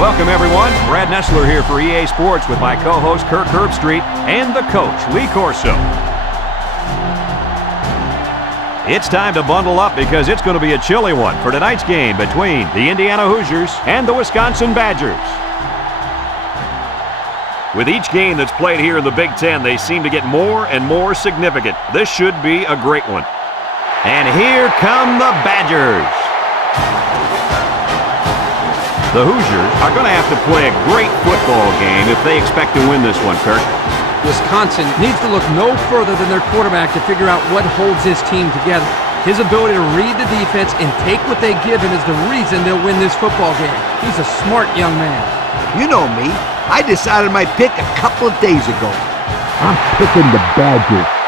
Welcome, everyone. Brad Nessler here for EA Sports with my co-host Kirk Herbstreit and the coach, Lee Corso. It's time to bundle up because it's going to be a chilly one for tonight's game between the Indiana Hoosiers and the Wisconsin Badgers. With each game that's played here in the Big Ten, they seem to get more and more significant. This should be a great one. And here come the Badgers. The Hoosiers are going to have to play a great football game if they expect to win this one, Kirk. Wisconsin needs to look no further than their quarterback to figure out what holds his team together. His ability to read the defense and take what they give him is the reason they'll win this football game. He's a smart young man. You know me. I decided my pick a couple of days ago. I'm picking the Badgers.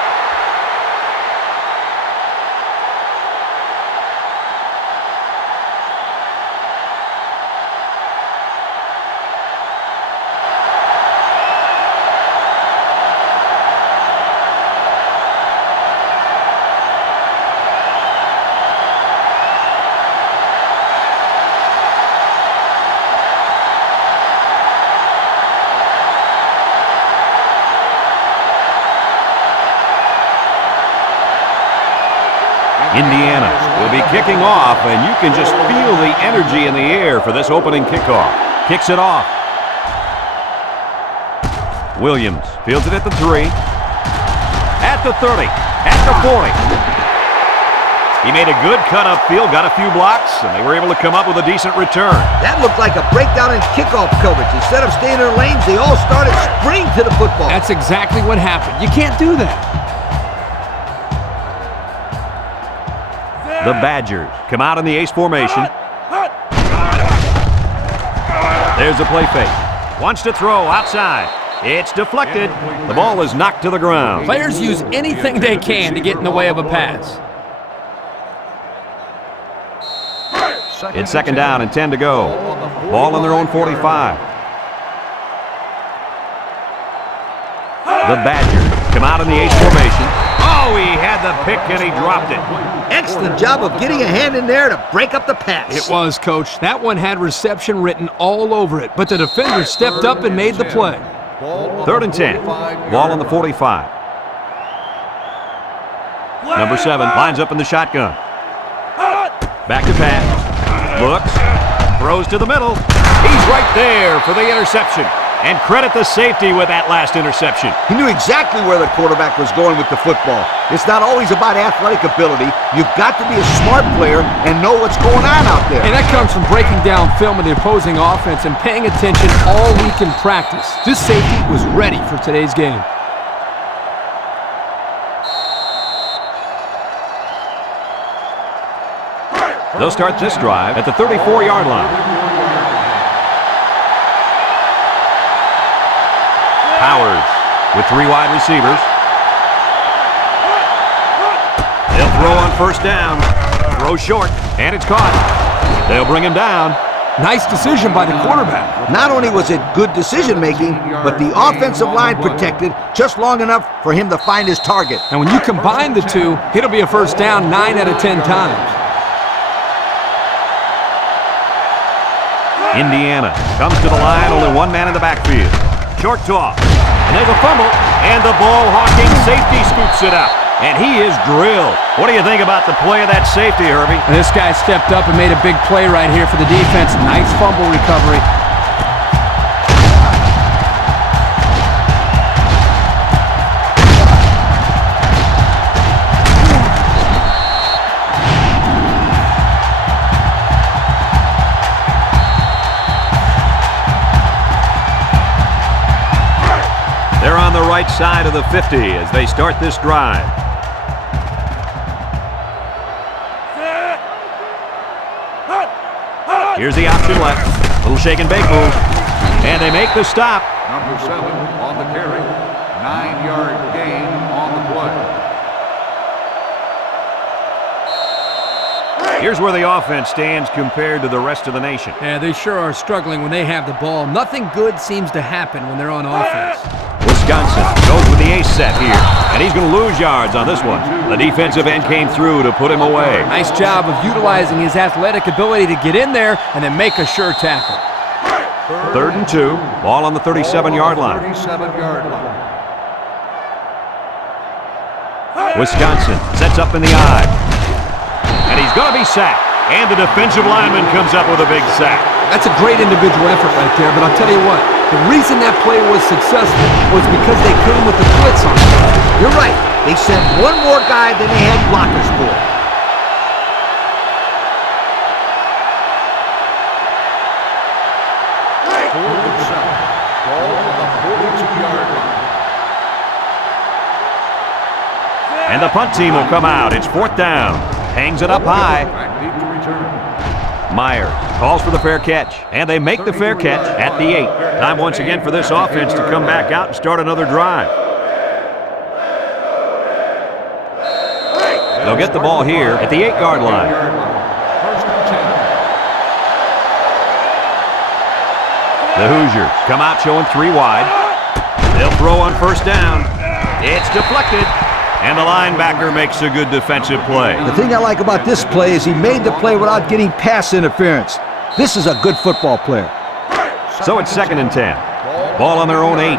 Indiana will be kicking off, and you can just feel the energy in the air for this opening kickoff. Kicks it off. Williams fields it at the 3, at the 30, at the 40. He made a good cut upfield, got a few blocks, and they were able to come up with a decent return. That looked like a breakdown in kickoff coverage. Instead of staying in their lanes, they all started sprinting to the football. That's exactly what happened. You can't do that. The Badgers come out in the ace formation. There's a play fake. Wants to throw outside. It's deflected. The ball is knocked to the ground. Players use anything they can to get in the way of a pass. It's second down and 10 to go. Ball on their own 45. The Badgers come out in the ace formation. Oh, he had the pick and he dropped it. Excellent job of getting a hand in there to break up the pass. It was, Coach. That one had reception written all over it, but the defender stepped up and made the play. Third and 10. Ball on the 45. Number 7 lines up in the shotgun. Back to pass. Looks. Throws to the middle. He's right there for the interception. And credit the safety with that last interception. He knew exactly where the quarterback was going with the football. It's not always about athletic ability. You've got to be a smart player and know what's going on out there. And that comes from breaking down film of the opposing offense and paying attention all week in practice. This safety was ready for today's game. They'll start this drive at the 34-yard line. Powers with 3 wide receivers. They'll throw on first down. Throw short, and it's caught. They'll bring him down. Nice decision by the quarterback. Not only was it good decision-making, but the offensive line protected just long enough for him to find his target. And when you combine the two, it'll be a first down 9 out of 10 times. Indiana comes to the line, only one man in the backfield. Short toss, and there's a fumble, and the ball-hawking safety scoops it up, and he is drilled. What do you think about the play of that safety, Herbie? And this guy stepped up and made a big play right here for the defense. Nice fumble recovery. They're on the right side of the 50 as they start this drive. Here's the option left. Little shake and bake move. And they make the stop. Number 7 on the carry. 9-yard gain on the play. Here's where the offense stands compared to the rest of the nation. Yeah, they sure are struggling when they have the ball. Nothing good seems to happen when they're on offense. Wisconsin goes with the ace set here, and he's going to lose yards on this one. The defensive end came through to put him away. Nice job of utilizing his athletic ability to get in there and then make a sure tackle. 3rd and 2. Ball on the 37-yard line. 37-yard line. Wisconsin sets up in the I. And he's going to be sacked. And the defensive lineman comes up with a big sack. That's a great individual effort right there, but I'll tell you what, the reason that play was successful was because they came with the blitz on it. You're right. They sent one more guy than they had blockers for. Ball on the 42-yard line. And the punt team will come out. It's 4th down. Hangs it up high. Back deep to return. Myers calls for the fair catch. And they make the fair catch at the 8. Time once again for this offense to come back out and start another drive. They'll get the ball here at the 8-yard line. 1st and 10. The Hoosiers come out showing 3 wide. They'll throw on 1st down. It's deflected. And the linebacker makes a good defensive play. The thing I like about this play is he made the play without getting pass interference. This is a good football player. So it's 2nd and 10. Ball on their own 8.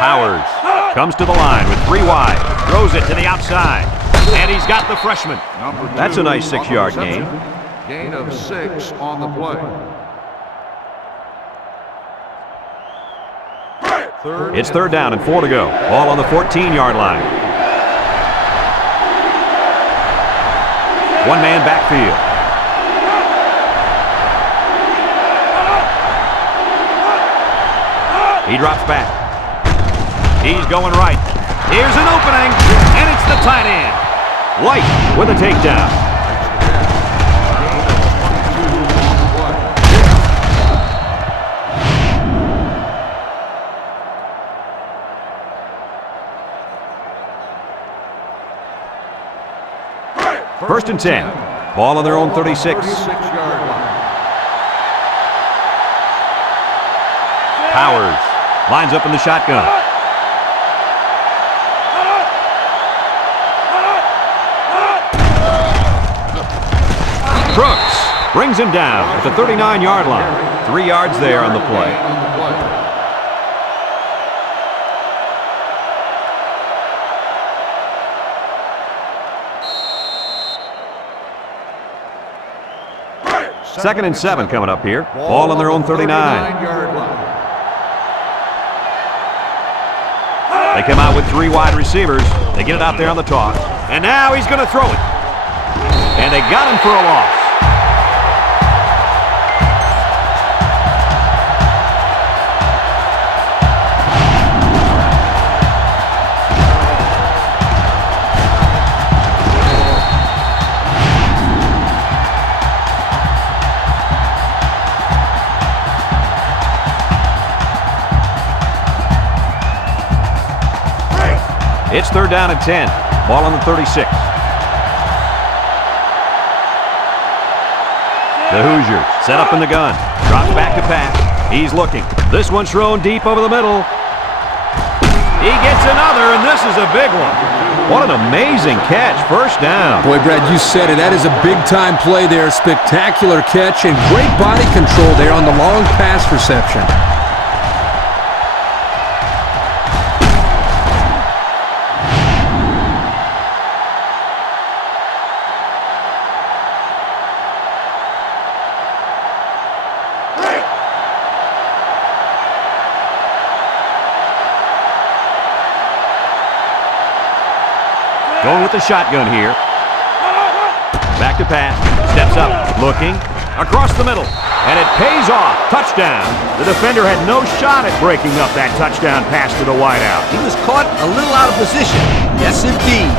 Powers comes to the line with 3 wide. Throws it to the outside. And he's got the freshman. That's a nice 6-yard gain. Gain of 6 on the play. It's 3rd down and 4 to go. Ball on the 14-yard line. One-man backfield. He drops back. He's going right. Here's an opening, and it's the tight end. White with a takedown. First and 10. Ball on their own 36. 36-yard line. Powers lines up in the shotgun. Crooks brings him down at the 39-yard line. 3 yards there on the play. Second and 7 coming up here. Ball on their own 39. 39-yard line. They come out with 3 wide receivers. They get it out there on the toss. And now he's going to throw it. And they got him for a loss. It's 3rd down and 10. Ball on the 36. The Hoosiers set up in the gun. Drops back to pass. He's looking. This one's thrown deep over the middle. He gets another, and this is a big one. What an amazing catch. 1st down. Boy, Brad, you said it. That is a big-time play there. Spectacular catch and great body control there on the long pass reception. Going with the shotgun here. Back to pass. Steps up. Looking. Across the middle. And it pays off. Touchdown. The defender had no shot at breaking up that touchdown pass to the wideout. He was caught a little out of position. Yes, indeed.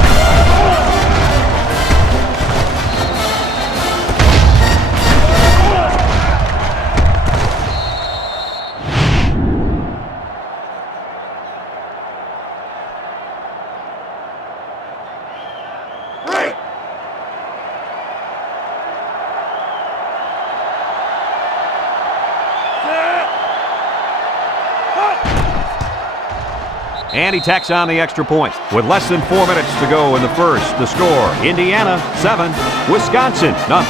And he tacks on the extra point. With less than 4 minutes to go in the first, the score, Indiana 7, Wisconsin 0.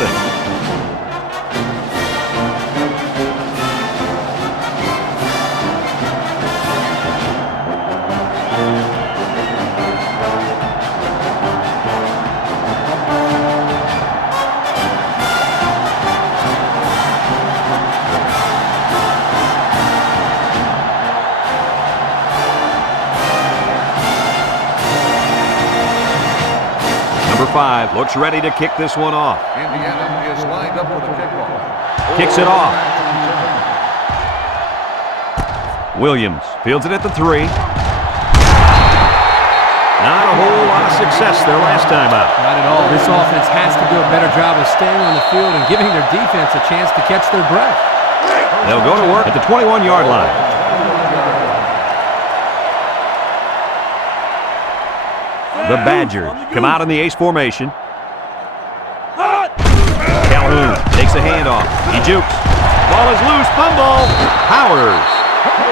5 looks ready to kick this one off. Indiana is lined up with a kickoff. Kicks it off. Williams fields it at the 3. Not a whole lot of success their last time out. Not at all. This offense has to do a better job of staying on the field and giving their defense a chance to catch their breath. They'll go to work at the 21-yard line. The Badgers come out in the ace formation. Calhoun takes a handoff. He jukes. Ball is loose. Fumble. Powers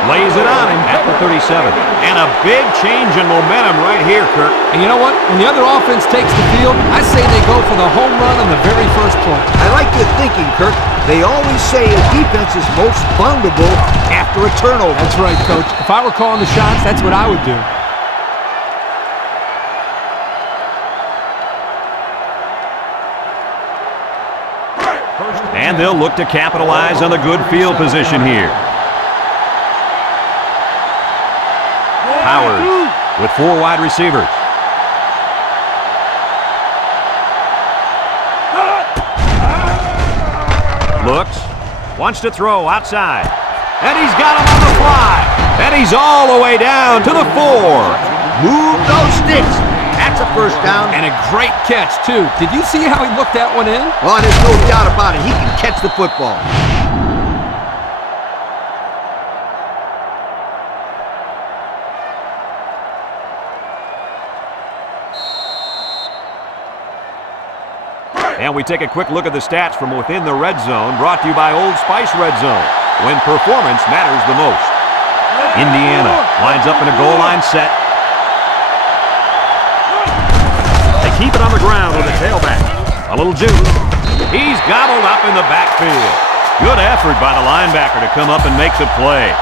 lays it on him at the 37. And a big change in momentum right here, Kirk. And you know what? When the other offense takes the field, I say they go for the home run on the very first play. I like your thinking, Kirk. They always say a defense is most vulnerable after a turnover. That's right, Coach. If I were calling the shots, that's what I would do. And they'll look to capitalize on the good field position here. Powers with 4 wide receivers. Looks, wants to throw outside. And he's got him on the fly. And he's all the way down to the 4. Move those sticks. That's a first down. And a great catch, too. Did you see how he looked that one in? Oh, there's no doubt about it. He can catch the football. And we take a quick look at the stats from within the red zone, brought to you by Old Spice Red Zone, when performance matters the most. Indiana lines up in a goal line set. They keep it on the ground with a tailback. A little juke. He's gobbled up in the backfield. Good effort by the linebacker to come up and make the play.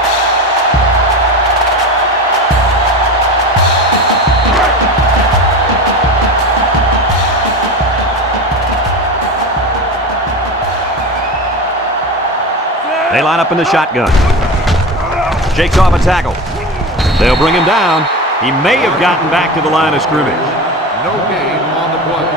They line up in the shotgun. Shakes off a tackle. They'll bring him down. He may have gotten back to the line of scrimmage. No gain on the play.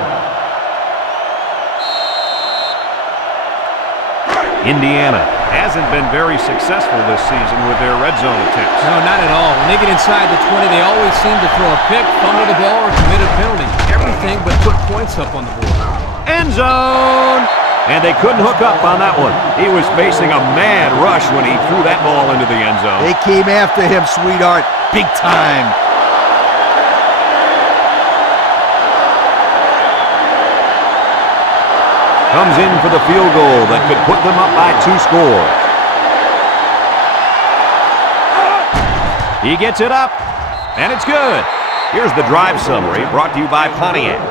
Indiana hasn't been very successful this season with their red zone attempts. No, not at all. When they get inside the 20, they always seem to throw a pick, fumble the ball, or commit a penalty. Everything but put points up on the board. End zone! And they couldn't hook up on that one. He was facing a mad rush when he threw that ball into the end zone. They came after him, sweetheart. Big time. Comes in for the field goal that could put them up by 2 scores. He gets it up, and it's good. Here's the drive summary brought to you by Pontiac.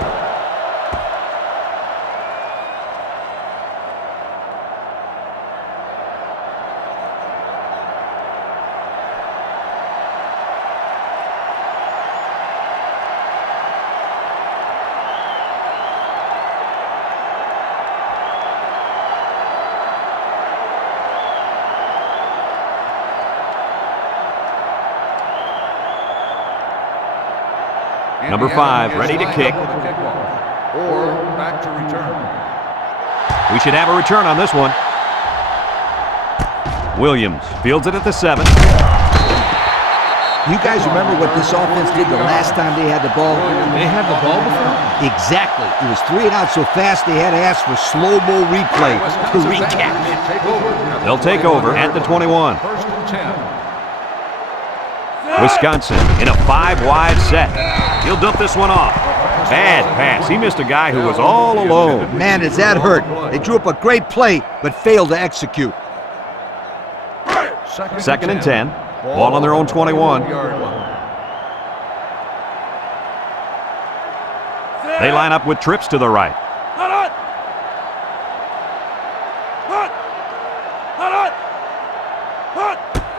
Number 5, ready to kick. Or back to return. We should have a return on this one. Williams fields it at the 7. You guys remember what this offense did the last time they had the ball? They had the ball before? Exactly. It was 3 and out so fast they had to ask for slow-mo replay to recap. They'll take over at the 21. First and 10. Wisconsin in a 5-wide set. He'll dump this one off. Bad pass. He missed a guy who was all alone. Man, does that hurt. They drew up a great play, but failed to execute. Second and 10. Ball on their own 21. They line up with trips to the right.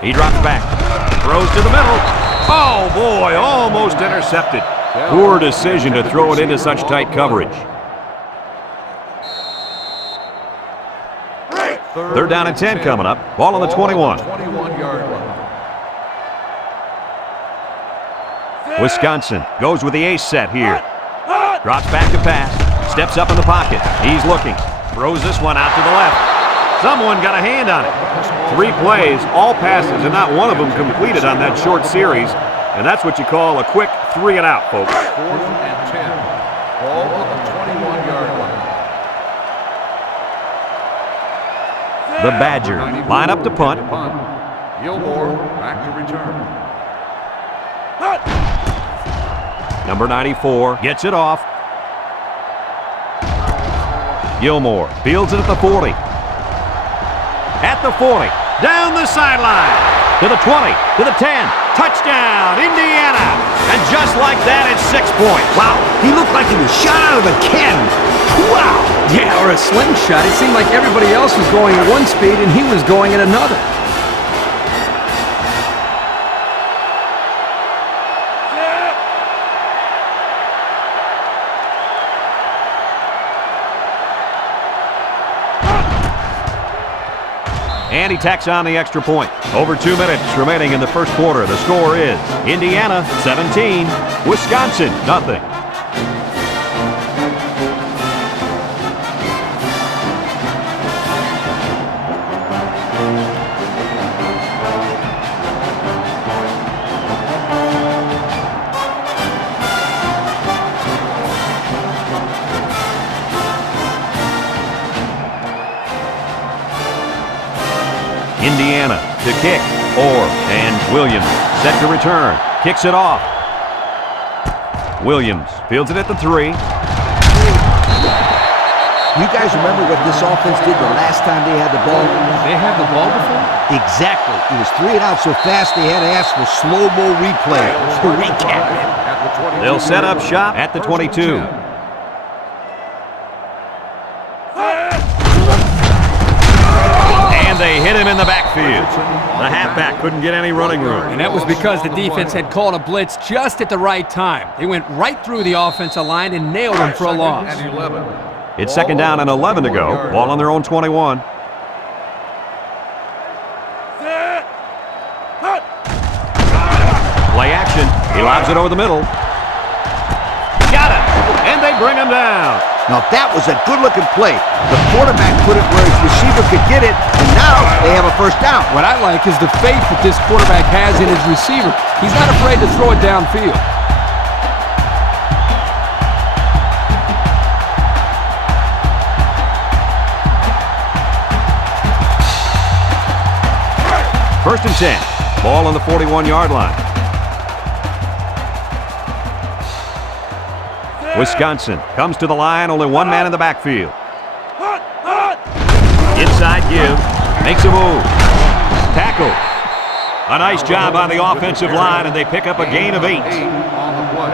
He drops back. Throws to the middle. Oh, boy, almost intercepted. Poor decision to throw it into such tight coverage. Third down and 10 coming up. Ball on the 21. 21-yard line. Wisconsin goes with the ace set here. Drops back to pass. Steps up in the pocket. He's looking. Throws this one out to the left. Someone got a hand on it. 3 plays, all passes, and not one of them completed on that short series. And that's what you call a quick 3 and out, folks. 4th and 10. Ball on the 21-yard line. The Badgers line up to punt. Gilmore back to return. Number 94 gets it off. Gilmore fields it at the 40. At the 40. Down the sideline. To the 20. To the 10. Touchdown, Indiana. And just like that, it's 6 points. Wow, he looked like he was shot out of a cannon. Wow. Yeah, or a slingshot. It seemed like everybody else was going at one speed and he was going at another. And he tacks on the extra point. Over 2 minutes remaining in the first quarter. The score is Indiana 17, Wisconsin nothing. Indiana to kick. And Williams set to return. Kicks it off. Williams fields it at the 3. You guys remember what this offense did the last time they had the ball? They had the ball before? Exactly. It was 3 and out so fast they had to ask for slow-mo replay to recap it. They'll set up shop at the 22. And they hit him in the backfield. The halfback couldn't get any running room. And that was because the defense had called a blitz just at the right time. They went right through the offensive line and nailed him for a loss. It's 2nd down and 11 to go. Ball on their own 21. Play action. He lobs it over the middle. Got it. And they bring him down. Now that was a good-looking play. The quarterback put it where his receiver could get it, and now they have a first down. What I like is the faith that this quarterback has in his receiver. He's not afraid to throw it downfield. First and 10. Ball on the 41-yard line. Wisconsin comes to the line, only one man in the backfield. Inside give, makes a move. Tackle. A nice job on the offensive line, and they pick up a gain of 8. On the play.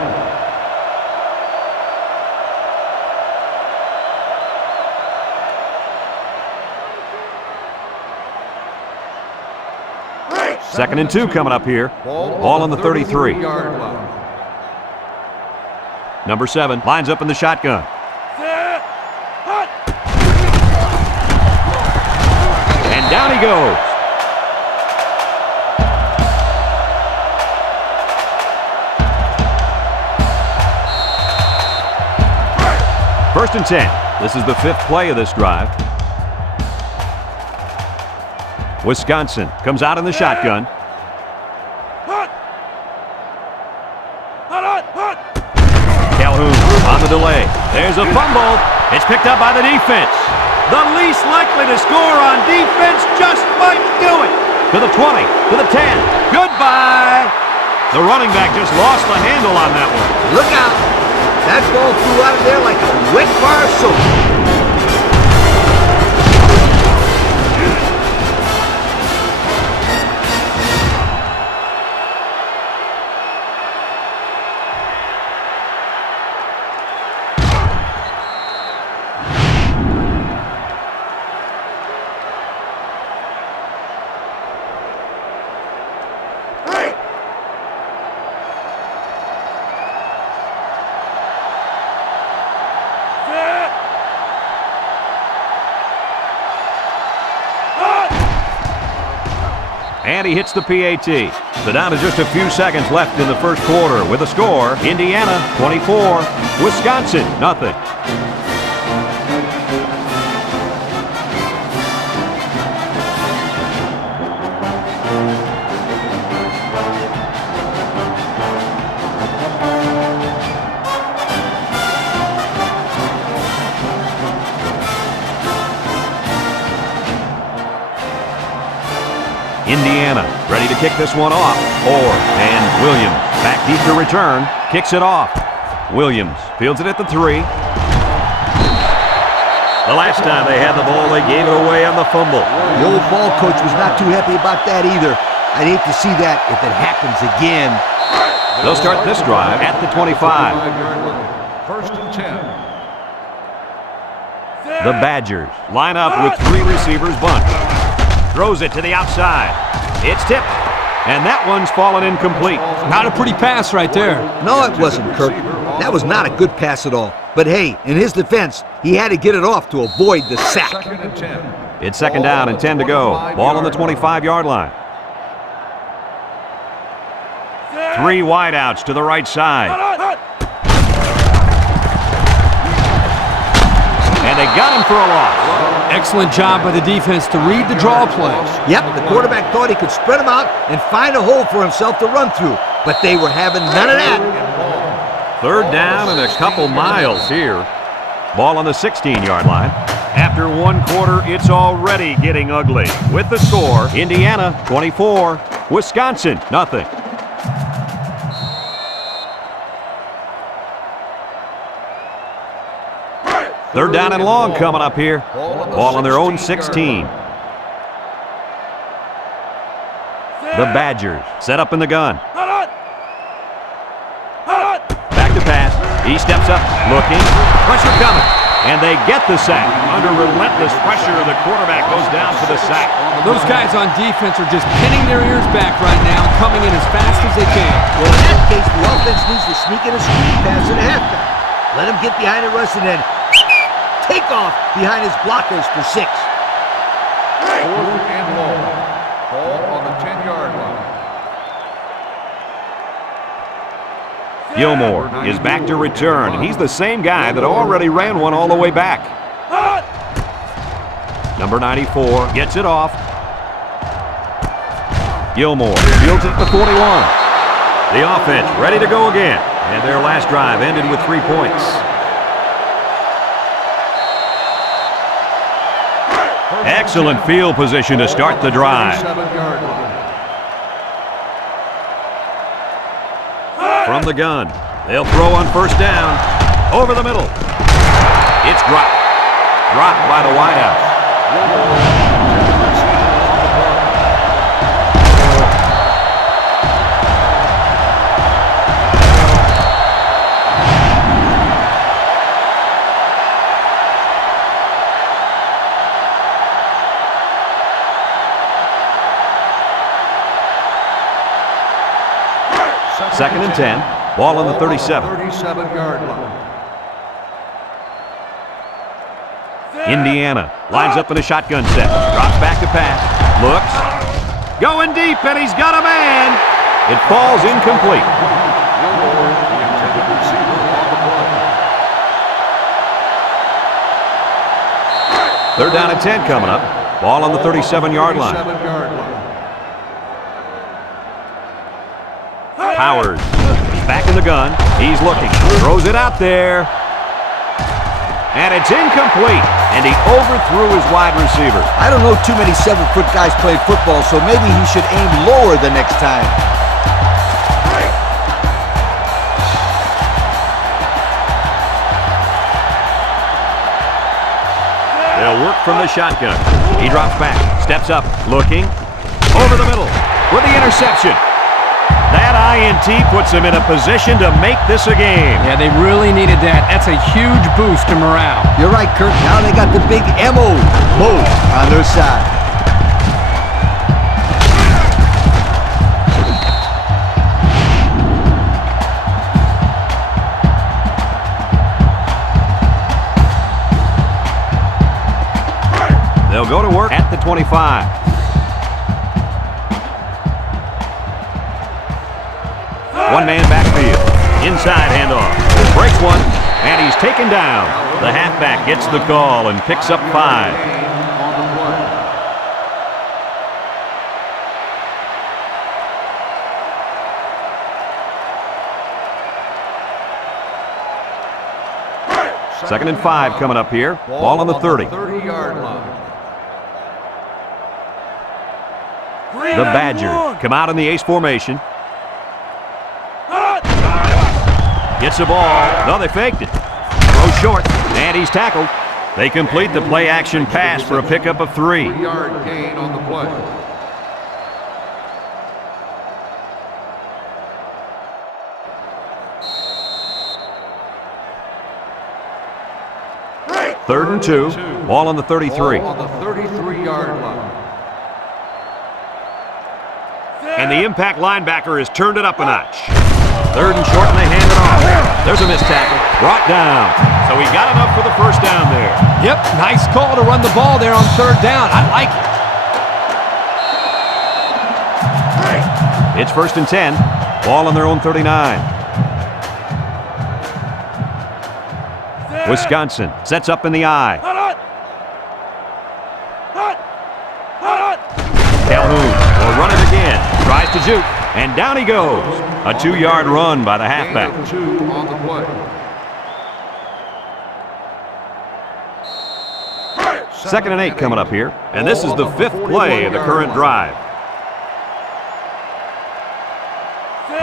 Second and 2 coming up here. Ball on the 33. Number 7 lines up in the shotgun. And down he goes. First and 10. This is the 5th play of this drive. Wisconsin comes out in the shotgun. Calhoun on the delay. There's a fumble. It's picked up by the defense. The least likely to score on defense just might do it. To the 20, to the 10. Goodbye. The running back just lost the handle on that one. Look out. That ball flew out of there like a wet bar of soap. And he hits the PAT. So down to just a few seconds left in the first quarter with a score, Indiana 24, Wisconsin nothing. Indiana ready to kick this one off. And Williams back deep to return. Kicks it off. Williams fields it at the 3. The last time they had the ball, they gave it away on the fumble. The old ball coach was not too happy about that either. I'd hate to see that if it happens again. They'll start this drive at the 25. First and 10. The Badgers line up with 3 receivers bunched. Throws it to the outside. It's tipped. And that one's fallen incomplete. Not a pretty pass right there. No, it wasn't, Kirk. That was not a good pass at all. But hey, in his defense, he had to get it off to avoid the sack. Second and 10. It's second down and 10 to go. Ball on the 25-yard line. 3 wideouts to the right side. And they got him for a loss. Excellent job by the defense to read the draw play. Yep, the quarterback thought he could spread him out and find a hole for himself to run through. But they were having none of that. Third down and a couple miles here. Ball on the 16-yard line. After one quarter, it's already getting ugly. With the score, Indiana 24, Wisconsin nothing. Third down and long coming up here. Ball on their own 16. The Badgers set up in the gun. Back to pass. He steps up, looking. Pressure coming. And they get the sack. Under relentless pressure, the quarterback goes down for the sack. Those guys on defense are just pinning their ears back right now, coming in as fast as they can. Well, in that case, the offense needs to sneak in a screen pass at halftime. Let him get behind the rush and then take off behind his blockers for 6. Fourth and long. Ball on the 10-yard line. Gilmore is back to return. He's the same guy that already ran one all the way back. Number 94 gets it off. Gilmore fields it at the 41. The offense ready to go again. And their last drive ended with 3 points. Excellent field position to start the drive. 7-yard line. From the gun, they'll throw on first down. Over the middle. It's dropped. Dropped by the wideout. Second and 10. Ball on the 37. 37-yard line. Indiana lines up in a shotgun set. Drops back to pass. Looks. Going deep, and he's got a man. It falls incomplete. Gilmore, the intended receiver on the play. Third down and 10 coming up. Ball on the 37-yard line. 37-yard line. Powers is back in the gun. He's looking. Throws it out there. And it's incomplete. And he overthrew his wide receiver. I don't know too many 7-foot guys playing football, so maybe he should aim lower the next time. They'll work from the shotgun. He drops back, steps up, looking. Over the middle with the interception. That INT puts them in a position to make this a game. Yeah, they really needed that. That's a huge boost to morale. You're right, Kirk. Now they got the big M.O. on their side. They'll go to work at the 25. man backfield. Inside handoff. Breaks one, and he's taken down. The halfback gets the call and picks up 5. Second and 5 coming up here. Ball on the 30. 30-yard line. The Badgers come out in the ace formation. Gets the ball. No, they faked it. Throw short, and he's tackled. They complete the play-action pass for a pickup of 3. 3-yard gain on the play. Third and 2. Ball on the 33. Ball on the 33-yard line. And the impact linebacker has turned it up a notch. Third and short, and they hand it off. There's a missed tackle. Brought down. So he got enough for the first down there. Yep, nice call to run the ball there on third down. I like it. It's first and 10. Ball on their own 39. Wisconsin sets up in the eye. Calhoun will run it again. Tries to juke, and down he goes. A 2-yard run by the halfback. Gain of 2 on the play. Second and 8 coming up here. And this is the 5th play of the current drive.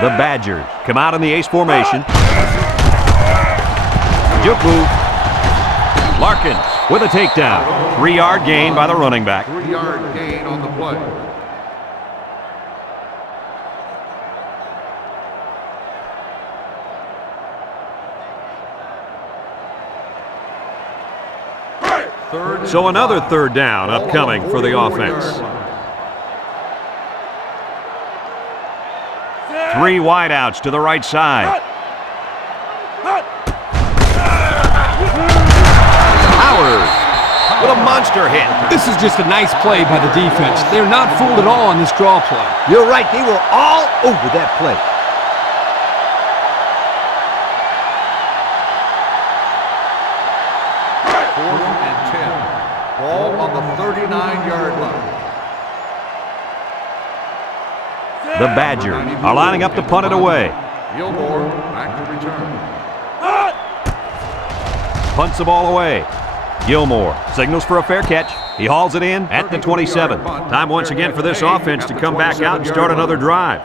The Badgers come out in the ace formation. Juke move. Larkins with a takedown. 3-yard gain by the running back. 3-yard gain on the play. So another third down upcoming for the offense. 3 wideouts to the right side. Howard with a monster hit. This is just a nice play by the defense. They're not fooled at all on this draw play. You're right. They were all over that play. Ball on the 39-yard line. The Badgers are lining up to punt it away. Gilmore back to return. Punts the ball away. Gilmore signals for a fair catch. He hauls it in at the 27. Time once again for this offense to come back out and start another drive.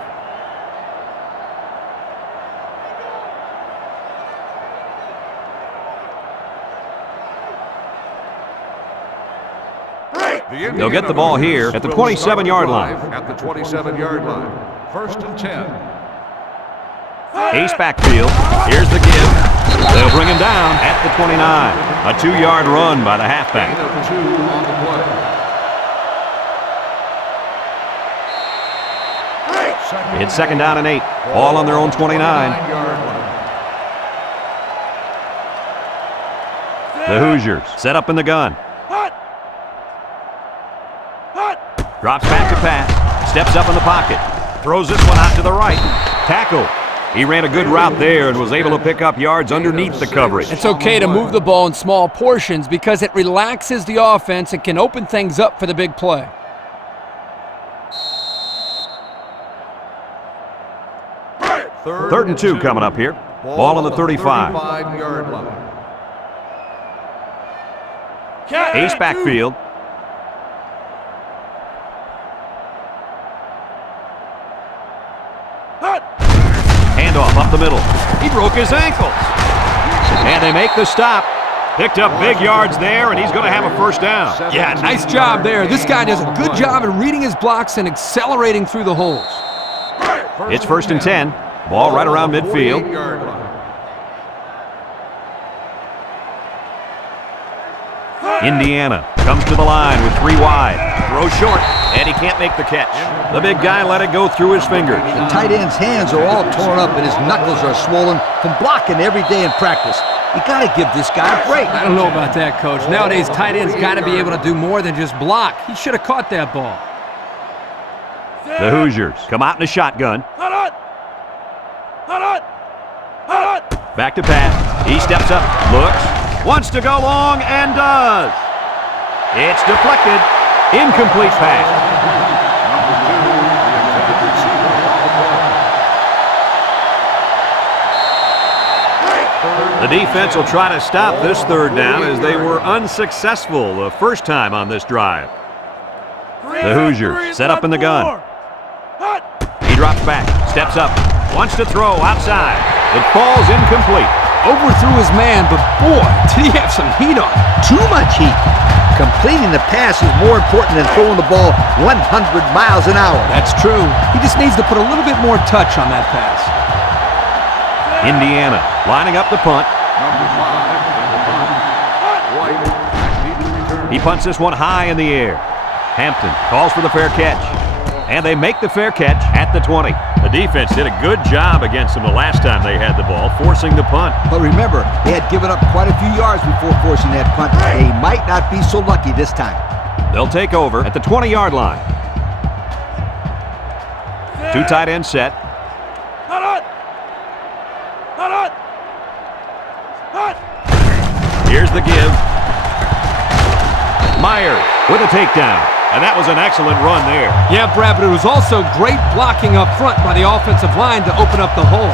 They'll get the ball here at the 27-yard line. At the 27-yard line. First and 10. Ace backfield. Here's the give. They'll bring him down at the 29. A 2-yard run by the halfback. Gain of 2 on the play. It's second down and 8. Ball on their own 29. 29-yard line. The Hoosiers set up in the gun. Drops back to pass. Steps up in the pocket. Throws this one out to the right. Tackle. He ran a good route there and was able to pick up yards underneath the coverage. It's okay to move the ball in small portions because it relaxes the offense and can open things up for the big play. Third and 2 coming up here. Ball on the 35. 35-yard line. Ace backfield. Handoff up the middle. He broke his ankles. And they make the stop. Picked up big yards there, and he's going to have a first down. Yeah, nice job there. This guy does a good job at reading his blocks and accelerating through the holes. It's first and 10. Ball right around midfield. 48-yard line. Indiana comes to the line with 3 wide. Throws short, and he can't make the catch. The big guy let it go through his fingers. The tight end's hands are all torn up and his knuckles are swollen from blocking every day in practice. You got to give this guy a break. I don't know about that, Coach. Nowadays, tight ends got to be able to do more than just block. He should have caught that ball. The Hoosiers come out in a shotgun. Back to pass. He steps up, looks, wants to go long, and does. It's deflected. Incomplete pass. Number 2, the intended receiver on the play. The defense will try to stop this third down as they were unsuccessful the first time on this drive. The Hoosiers set up in the gun. He drops back, steps up, wants to throw outside. It falls incomplete. Overthrew his man, but boy, did he have some heat on him. Too much heat. Completing the pass is more important than throwing the ball 100 miles an hour. That's true. He just needs to put a little bit more touch on that pass. Indiana lining up the punt. Number 5 in the punt. White, back deep to return. He punts this one high in the air. Hampton calls for the fair catch. And they make the fair catch at the 20. The defense did a good job against them the last time they had the ball, forcing the punt. But remember, they had given up quite a few yards before forcing that punt. They might not be so lucky this time. They'll take over at the 20-yard line. Two tight ends set. Here's the give. Myers with a takedown. And that was an excellent run there. Yeah, Brad, but it was also great blocking up front by the offensive line to open up the hole.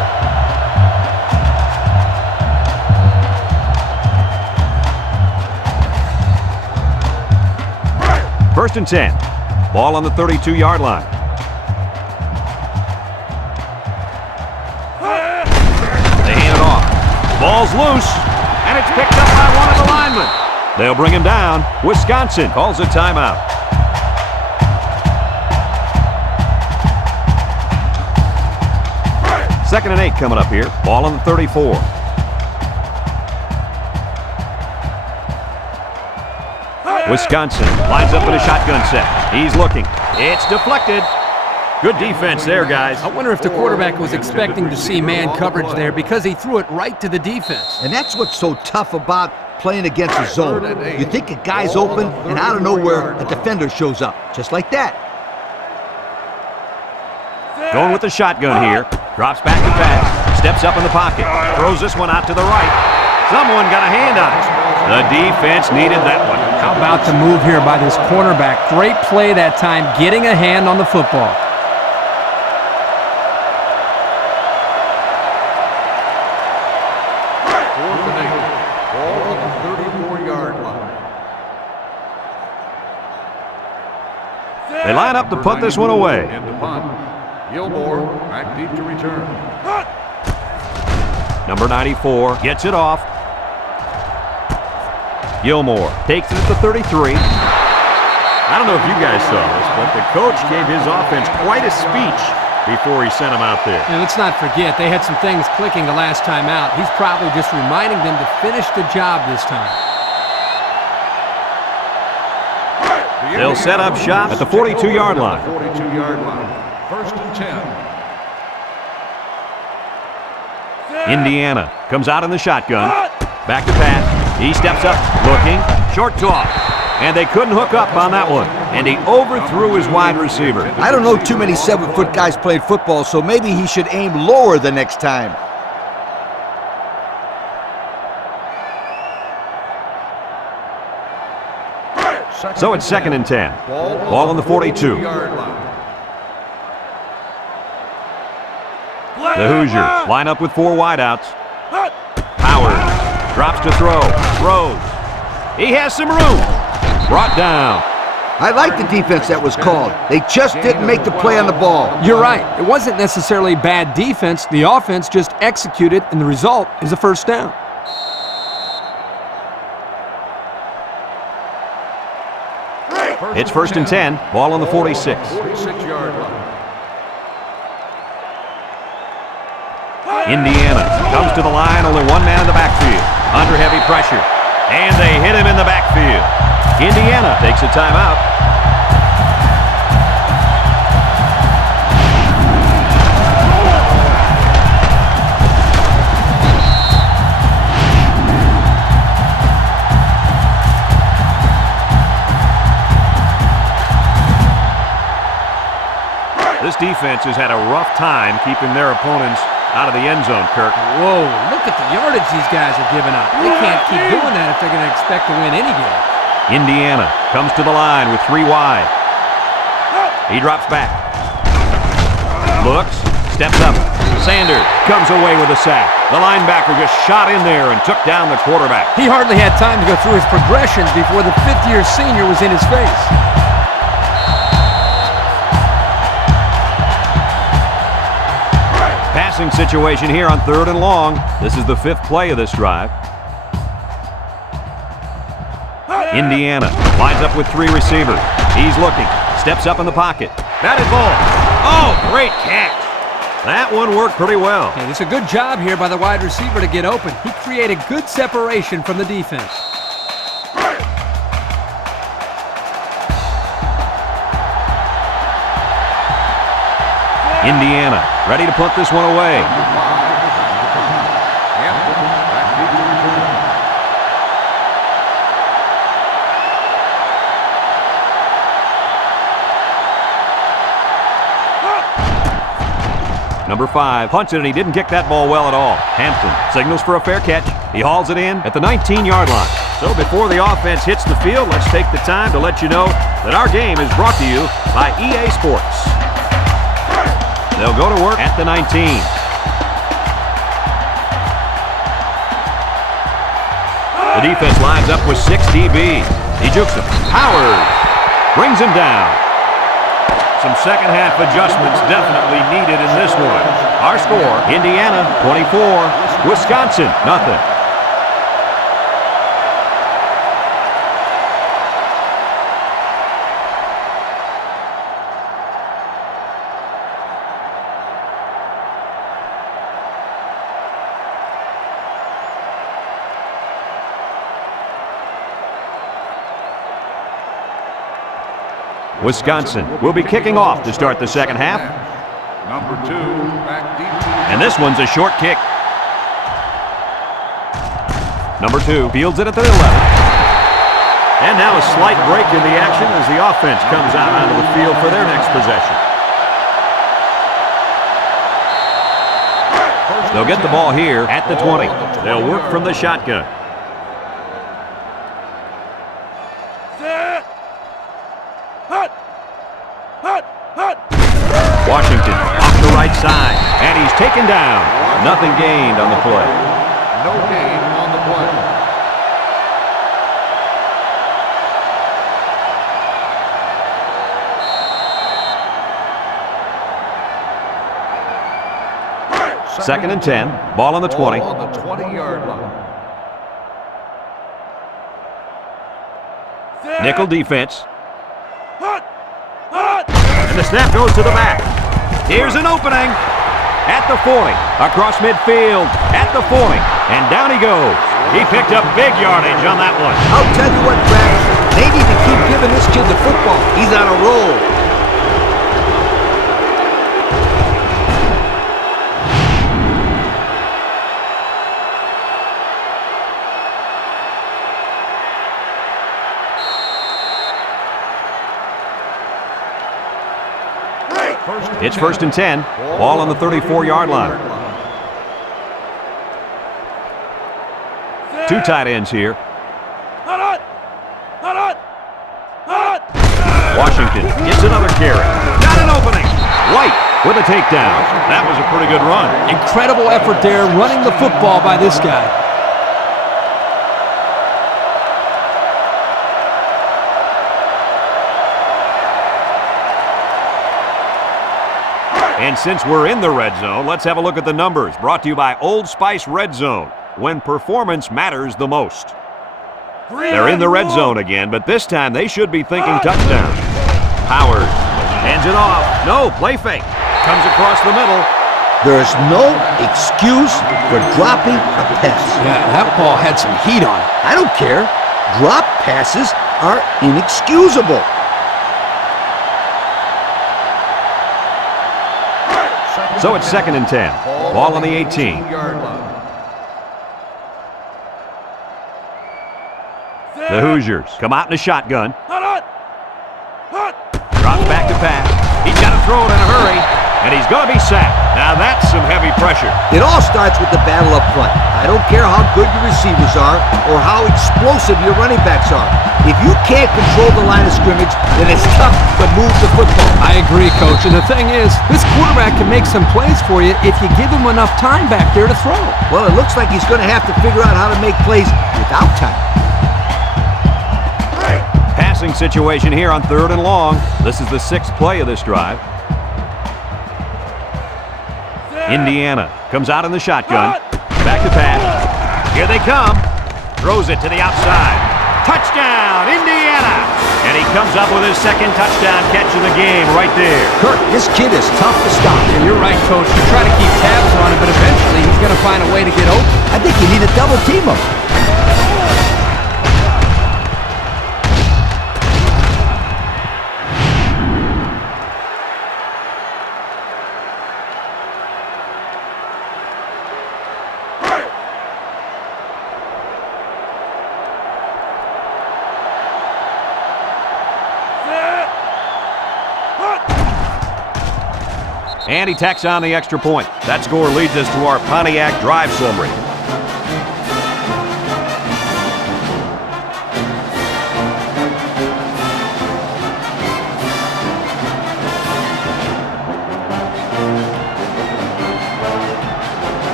First and 10. Ball on the 32-yard line. They hand it off. Ball's loose, and it's picked up by one of the linemen. They'll bring him down. Wisconsin calls a timeout. Second and 8 coming up here. Ball on the 34. Wisconsin lines up in a shotgun set. He's looking. It's deflected. Good defense there, guys. I wonder if the quarterback was expecting to see man coverage there because he threw it right to the defense. And that's what's so tough about playing against a zone. You think a guy's open, and out of nowhere, a defender shows up. Just like that. Going with the shotgun here. Drops back to pass. Steps up in the pocket. Throws this one out to the right. Someone got a hand on it. The defense needed that one. How about the move here by this cornerback? Great play that time, getting a hand on the football. Fourth and 8. Ball on the 34-yard line. They line up to punt this one away. In the punt. Gilmore back deep to return. Number 94 gets it off. Gilmore takes it at the 33. I don't know if you guys saw this, but the coach gave his offense quite a speech before he sent them out there. And let's not forget, they had some things clicking the last time out. He's probably just reminding them to finish the job this time. They'll set up shop at the 42-yard line. 42-yard line. First and 10. Indiana comes out in the shotgun. Back to pass. He steps up, looking. Short toss. And they couldn't hook up on that one. And he overthrew his wide receiver. I don't know too many 7-foot guys playing football, so maybe he should aim lower the next time. So it's second and 10. Ball on the 42. The Hoosiers line up with 4 wideouts. Powers drops to throw. Throws. He has some room. Brought down. I like the defense that was called. They just didn't make the play on the ball. You're right. It wasn't necessarily bad defense. The offense just executed, and the result is a first down. It's first and 10. Ball on the 46. 46-yard line. Indiana comes to the line, only one man in the backfield. Under heavy pressure. And they hit him in the backfield. Indiana takes a timeout. This defense has had a rough time keeping their opponents out of the end zone, Kirk. Whoa, look at the yardage these guys are giving up. They can't keep doing that if they're going to expect to win any game. Indiana comes to the line with 3 wide. He drops back. Looks, steps up. Sanders comes away with a sack. The linebacker just shot in there and took down the quarterback. He hardly had time to go through his progressions before the fifth-year senior was in his face. Passing situation here on 3rd and long. This is the 5th play of this drive. Indiana lines up with 3 receivers. He's looking, steps up in the pocket. Batted ball. Oh, great catch. That one worked pretty well. And it's a good job here by the wide receiver to get open. He created good separation from the defense. Indiana ready to punt this one away. Number 5 punts it, and he didn't kick that ball well at all. Hampton signals for a fair catch. He hauls it in at the 19-yard line. So before the offense hits the field, let's take the time to let you know that our game is brought to you by EA Sports. They'll go to work at the 19. The defense lines up with 6 DBs. He jukes him. Howard brings him down. Some second-half adjustments definitely needed in this one. Our score, Indiana 24, Wisconsin nothing. Wisconsin will be kicking off to start the second half. Number 2, back deep. And this one's a short kick. Number 2 fields it at the 11. And now a slight break in the action as the offense comes out onto the field for their next possession. They'll get the ball here at the 20. They'll work from the shotgun. Washington off the right side, and he's taken down. Nothing gained on the play. No gain on the play. Second and 10, ball on the 20. Ball on the 20-yard line. Nickel defense. And the snap goes to the back. Here's an opening at the 40, across midfield, at the 40, and down he goes. He picked up big yardage on that one. I'll tell you what, Brad, they need to keep giving this kid the football. He's on a roll. It's first and 10, ball on the 34-yard line. 2 tight ends here. Washington gets another carry. Got an opening. White with a takedown. That was a pretty good run. Incredible effort there running the football by this guy. And since we're in the red zone, let's have a look at the numbers. Brought to you by Old Spice Red Zone, when performance matters the most. They're in the red zone again, but this time they should be thinking touchdown. Howard hands it off. No, play fake. Comes across the middle. There's no excuse for dropping a pass. Yeah, that ball had some heat on it. I don't care. Drop passes are inexcusable. So it's second and 10. Ball on the 18. The Hoosiers come out in a shotgun. Drops back to pass. He's got to throw it in a hurry. and he's going to be sacked. Now that's some heavy pressure. It all starts with the battle up front. I don't care how good your receivers are or how explosive your running backs are. If you can't control the line of scrimmage, then it's tough to move the football. I agree, Coach. And the thing is, this quarterback can make some plays for you if you give him enough time back there to throw. Well, it looks like he's going to have to figure out how to make plays without time. Passing situation here on 3rd and long. This is the 6th play of this drive. Indiana comes out in the shotgun. Back to pass. Here they come. Throws it to the outside. Touchdown, Indiana! And he comes up with his 2nd touchdown catch of the game right there. Kirk, this kid is tough to stop. And you're right, Coach. You try to keep tabs on him, but eventually he's going to find a way to get open. I think you need to double team him. And he tacks on the extra point. That score leads us to our Pontiac drive summary.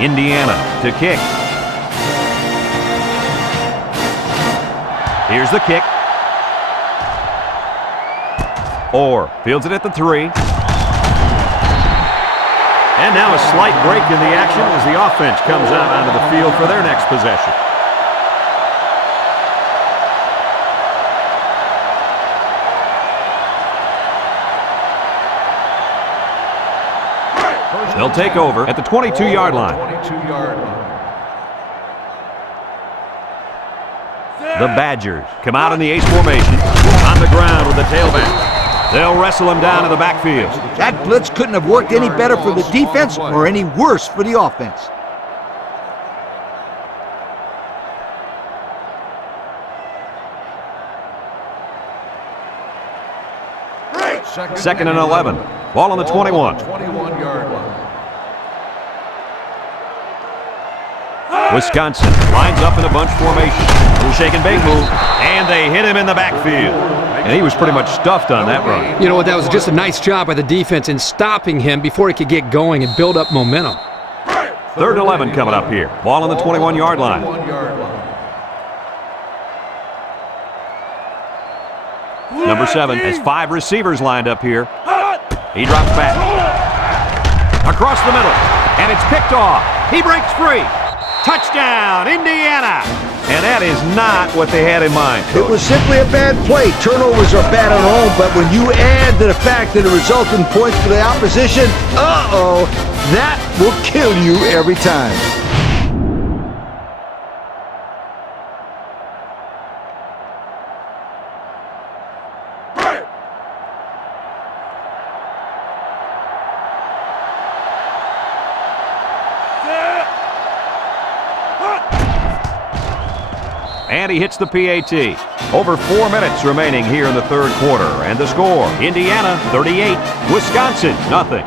Indiana to kick. Here's the kick. Orr fields it at the 3. And now a slight break in the action as the offense comes out onto the field for their next possession. They'll take over at the 22-yard line. The Badgers come out in the ace formation on the ground with the tailback. They'll wrestle him down to the backfield. That blitz couldn't have worked any better for the defense or any worse for the offense. Second and 11. Ball on the 21. 21-yard line. Wisconsin lines up in a bunch formation. Little shake and bake move. And they hit him in the backfield. And he was pretty much stuffed on that run. You know what? That was just a nice job by the defense in stopping him before he could get going and build up momentum. 3rd and 11 coming up here. Ball on the 21-yard line. Number 7 has 5 receivers lined up here. He drops back. Across the middle. And it's picked off. He breaks free. Touchdown, Indiana! And that is not what they had in mind, Coach. It was simply a bad play. Turnovers are bad on their own, but when you add to the fact that it results in points for the opposition, that will kill you every time. And he hits the PAT. Over 4 minutes remaining here in the 3rd quarter. And the score, Indiana 38, Wisconsin nothing.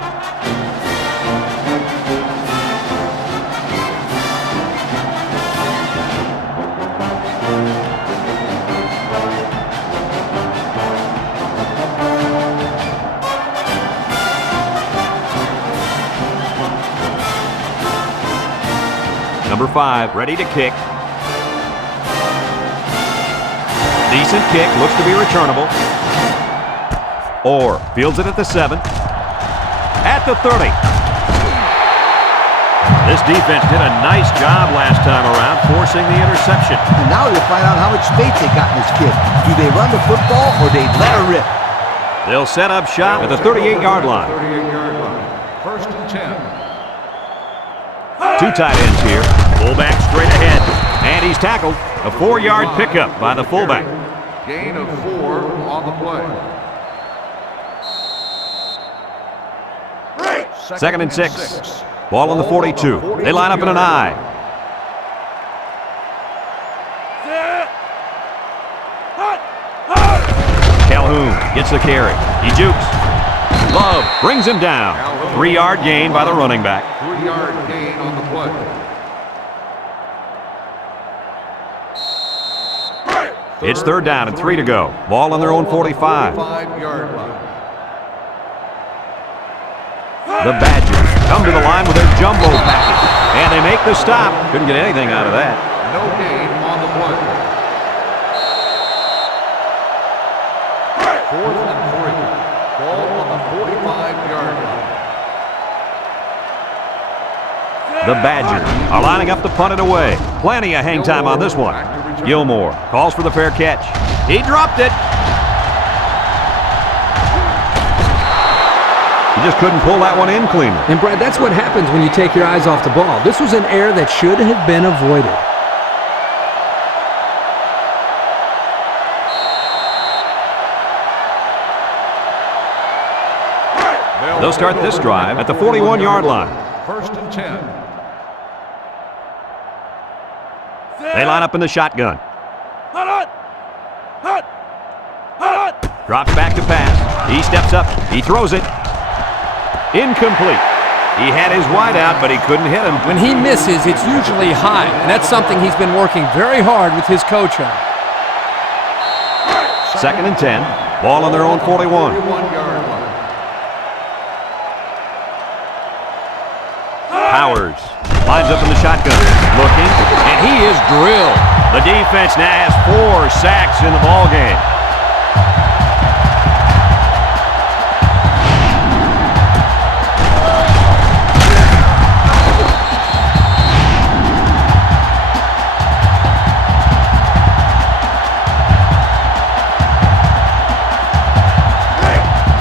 Number 5, ready to kick. Decent kick, looks to be returnable. Orr fields it at the 7. At the 30. This defense did a nice job last time around, forcing the interception. And now you'll find out how much faith they got in this kid. Do they run the football or they let her rip? They'll set up shop at the 38-yard line. 38-yard line. 1st and 10. 2 tight ends here. Fullback straight ahead. And he's tackled. A 4-yard pickup by the fullback. Gain of 4 on the play. 2nd and 6. Ball on the 42. They line up in an I. Calhoun gets the carry. He jukes. Love brings him down. 3-yard gain by the running back. 3-yard gain on the play. It's 3rd down and 3 to go. Ball on their own 45. 45-yard line. The Badgers come to the line with their jumbo package. And they make the stop. Couldn't get anything out of that. No gain on the play. 4th and 3. Ball on the 45-yard line. The Badgers are lining up to punt it away. Plenty of hang time on this one. Gilmore calls for the fair catch. He dropped it. He just couldn't pull that one in cleanly. And Brad, that's what happens when you take your eyes off the ball. This was an error that should have been avoided. They'll start this drive at the 41-yard line. 1st and 10. They line up in the shotgun. Drops back to pass. He steps up. He throws it. Incomplete. He had his wide out, but he couldn't hit him. When he misses, it's usually high, and that's something he's been working very hard with his coach on. 2nd and 10. Ball on their own 41. 41-yard line. Powers lines up in the shotgun. Looking, and he is drilled. The defense now has 4 sacks in the ballgame.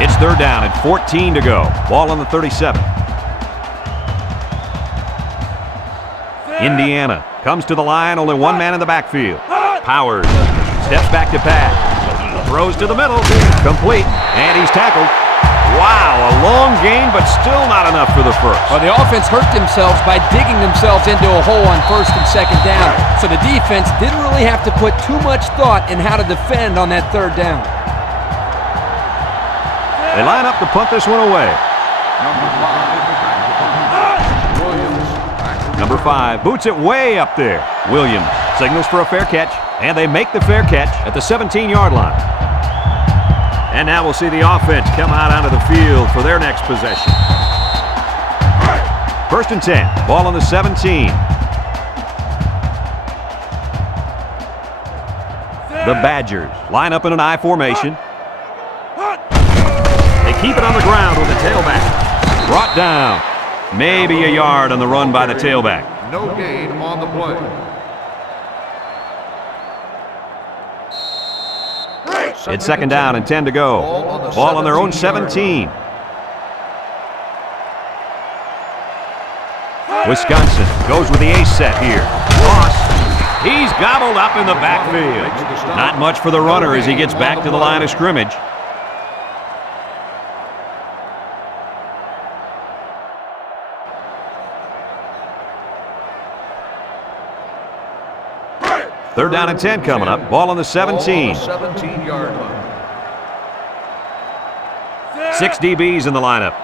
It's 3rd down and 14 to go. Ball on the 37. Indiana comes to the line, only one man in the backfield. Powers steps back to pass. Throws to the middle. Complete. And he's tackled. Wow, a long gain, but still not enough for the first. Well, the offense hurt themselves by digging themselves into a hole on 1st and 2nd down. So the defense didn't really have to put too much thought in how to defend on that 3rd down. They line up to punt this one away. Number 5 boots it way up there. Williams signals for a fair catch, and they make the fair catch at the 17-yard line. And now we'll see the offense come out onto the field for their next possession. 1st and 10, ball on the 17. The Badgers line up in an I formation. They keep it on the ground with the tailback. Brought down. Maybe a yard on the run by the tailback. No gain on the play. It's 2nd down and 10 to go. Ball on their own 17. Wisconsin goes with the ace set here. Ross, he's gobbled up in the backfield. Not much for the runner as he gets back to the line of scrimmage. Third down and 10 coming up. Ball on the 17. 17-yard line. 6 DBs in the lineup.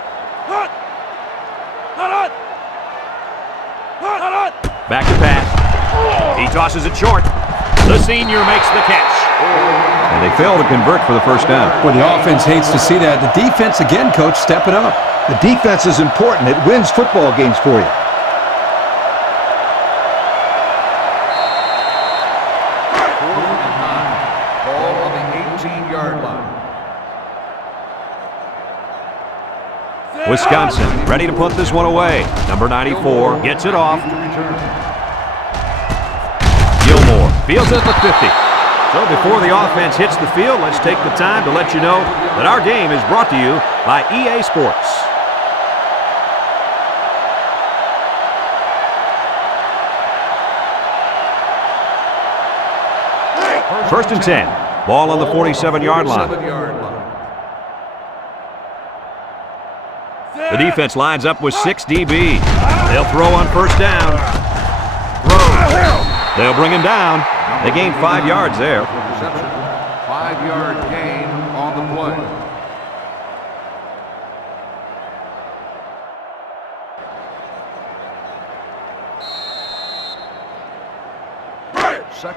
Back to pass. He tosses it short. The senior makes the catch. And they fail to convert for the first down. Well, the offense hates to see that. The defense, again, coach, stepping up. The defense is important. It wins football games for you. Wisconsin ready to punt this one away. Number 94 gets it off. Gilmore fields it at the 50. So before the offense hits the field, let's take the time to let you know that our game is brought to you by EA Sports. First and 10. Ball on the 47-yard line. The The defense lines up with 6 DB. They'll throw on first down. Throw. They'll bring him down. They gain 5 yards there. Reception. 5-yard gain on the play.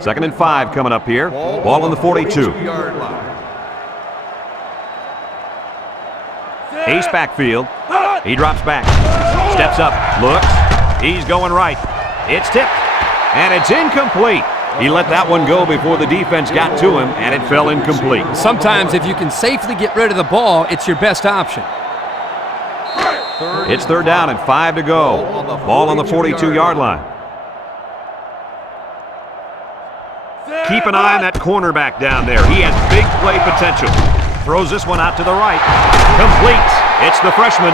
Second and 5 coming up here. Ball on the 42. Ace backfield. He drops back. Steps up. Looks. He's going right. It's tipped. And it's incomplete. He let that one go before the defense got to him, and it fell incomplete. Sometimes if you can safely get rid of the ball, it's your best option. It's third down and 5 to go. Ball on the 42-yard line. Keep an eye on that cornerback down there. He has big play potential. Throws this one out to the right. Completes. It's the freshman.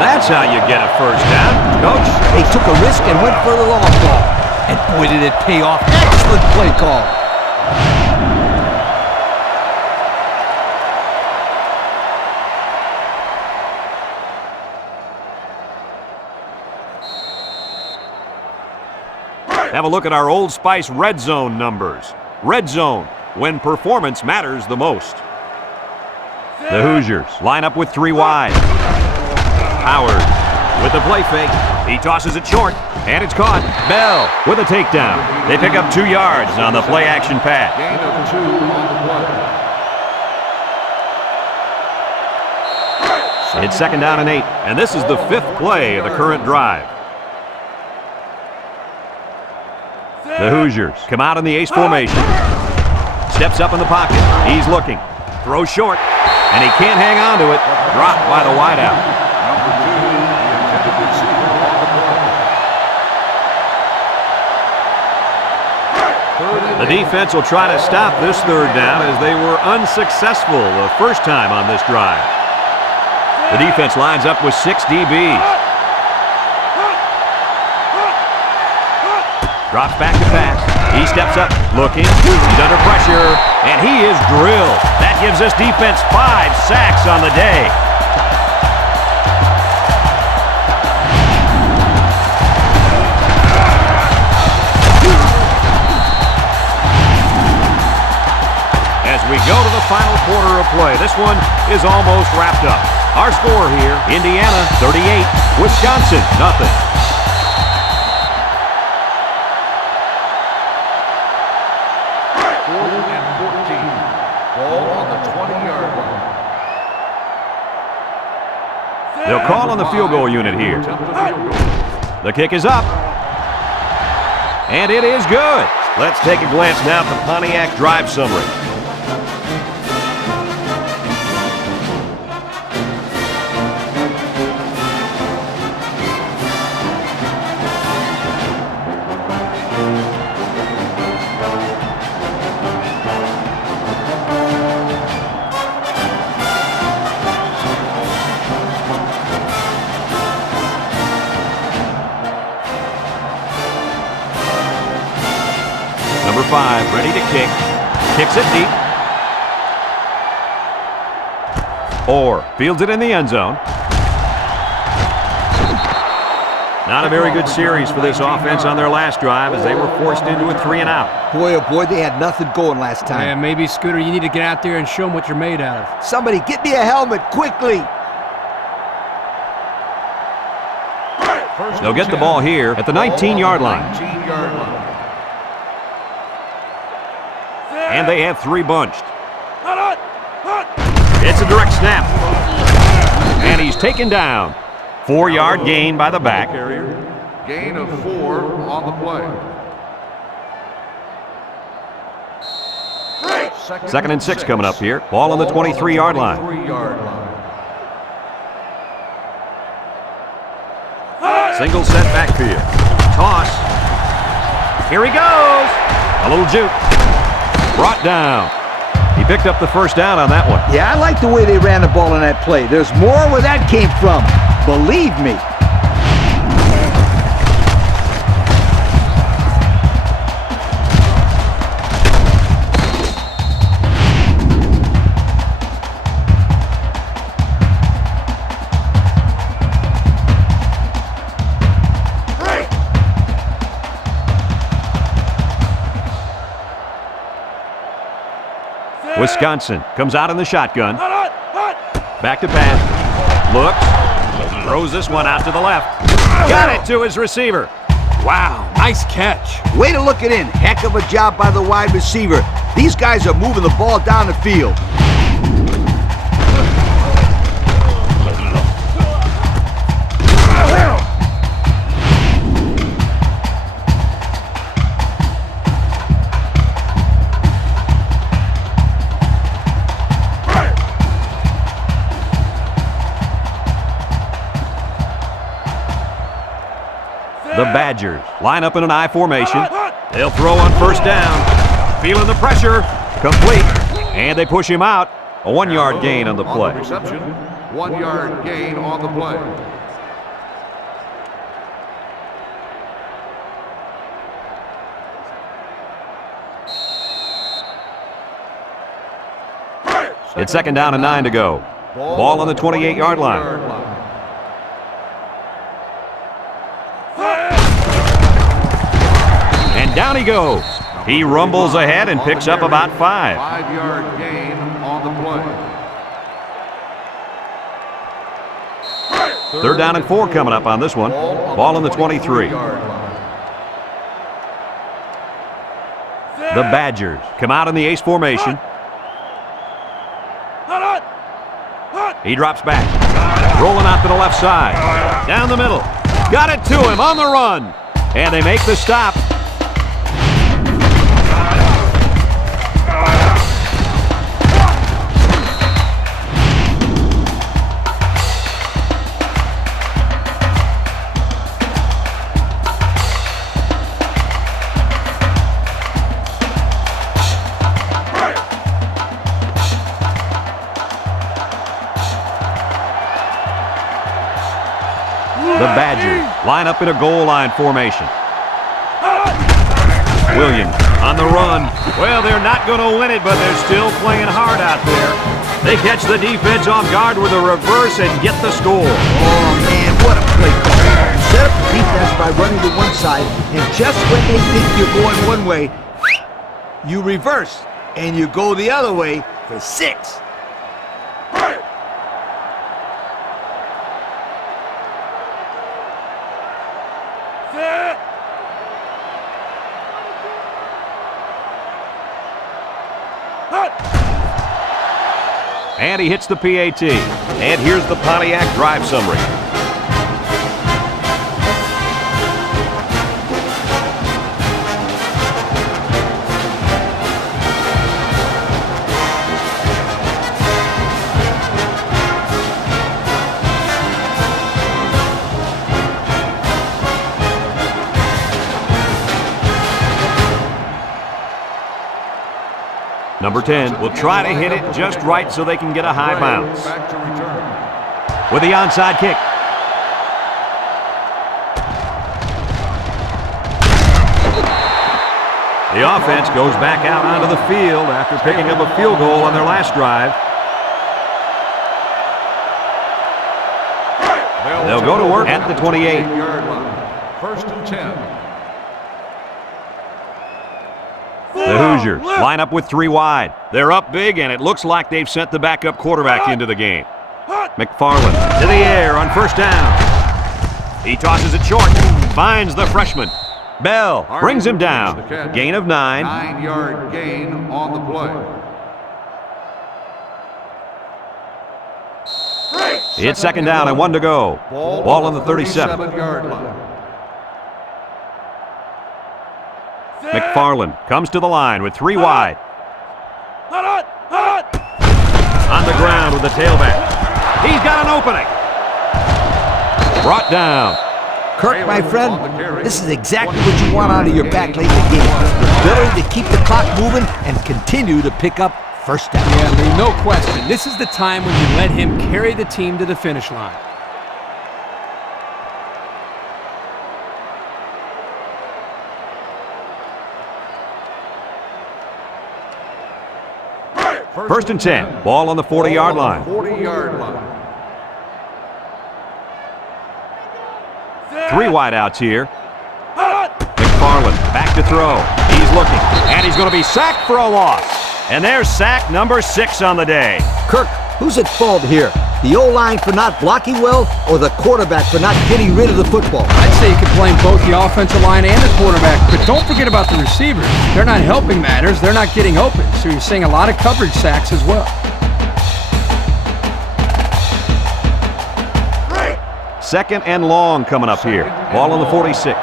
That's how you get a first down. Coach? They took a risk and went for the long ball. And boy, did it pay off. Excellent play call. Have a look at our Old Spice Red Zone numbers. Red Zone, when performance matters the most. The Hoosiers line up with 3 wide. Howard with the play fake. He tosses it short, and it's caught. Bell with a takedown. They pick up 2 yards on the play-action pass. Gain of 2 on the play. It's second down and 8, and this is the 5th play of the current drive. The Hoosiers come out in the ace formation. Steps up in the pocket. He's looking. Throws short, and he can't hang on to it. Dropped by the wideout. Number 2, the intended receiver on the play. The defense will try to stop this third down as they were unsuccessful the first time on this drive. The defense lines up with 6 DBs. Drops back to pass. He steps up, looking. He's under pressure, and he is drilled. That gives this defense 5 sacks on the day. As we go to the final quarter of play, this one is almost wrapped up. Our score here, Indiana 38, Wisconsin 0. They'll call on the field goal unit here. The kick is up. And it is good. Let's take a glance now at the Pontiac drive summary. Number 5, ready to kick. Kicks it deep. Orr fields it in the end zone. Not a very good series for this offense on their last drive as they were forced into a 3-and-out. Boy, oh boy, they had nothing going last time. Yeah, maybe, Scooter, you need to get out there and show them what you're made out of. Somebody get me a helmet, quickly. They'll get the ball here at the 19-yard line. 19-yard line. And they have 3 bunched. It's a direct snap. And he's taken down. 4-yard gain by the back. Gain of 4 on the play. Second and 6 coming up here. Ball on the 23-yard line. 23-yard line. Single set backfield. Toss. Here he goes. A little juke. Brought down. He picked up the first down on that one. Yeah, I like the way they ran the ball on that play. There's more where that came from. Believe me. Wisconsin comes out in the shotgun. Back to pass. Looks. Throws this one out to the left. Got it to his receiver. Wow, nice catch. Way to look it in. Heck of a job by the wide receiver. These guys are moving the ball down the field. The Badgers line up in an I formation. They'll throw on first down. Feeling the pressure. Complete. And they push him out. A 1-yard gain on the play. Reception, 1-yard gain on the play. It's 2nd down and 9 to go. Ball on the 28-yard line. And down he goes. He rumbles ahead and picks up about 5. 5-yard gain on the play. 3rd down and 4 coming up on this one. Ball on the 23. The Badgers come out in the ace formation. He drops back. Rolling out to the left side. Down the middle. Got it to him on the run. And they make the stop. The Badgers line up in a goal line formation. Williams on the run. Well, they're not going to win it, but they're still playing hard out there. They catch the defense off guard with a reverse and get the score. Oh, man, what a play call. Set up the defense by running to one side, and just when they think you're going one way, you reverse, and you go the other way for 6. And he hits the PAT. And here's the Pontiac drive summary. Number 10 will try to hit it just right so they can get a high bounce. Back to return. With the onside kick. The offense goes back out onto the field after picking up a field goal on their last drive. They'll go to work at the 28. 28-yard line. 1st and 10. The Hoosiers line up with 3 wide. They're up big, and it looks like they've sent the backup quarterback into the game. McFarland to the air on first down. He tosses it short, finds the freshman. Bell brings him down. Gain of 9. 9-yard gain on the play. It's 2nd down and 1 to go. Ball on the 37. 37-yard line. McFarland comes to the line with 3 wide. On the ground with the tailback. He's got an opening. Brought down. Kirk, my friend, this is exactly what you want out of your back late in the game. The ability to keep the clock moving and continue to pick up first down. Yeah, Lee, no question. This is the time when you let him carry the team to the finish line. First and 10. Ball on the 40-yard line. 40-yard line. 3 wide outs here. McFarland back to throw. He's looking, and he's going to be sacked for a loss. And there's sack number 6 on the day. Kirk, who's at fault here? The O-line for not blocking well or the quarterback for not getting rid of the football? I'd say you could blame both the offensive line and the quarterback, but don't forget about the receivers. They're not helping matters. They're not getting open, so you're seeing a lot of coverage sacks as well. Second and long coming up here. Ball on the 46.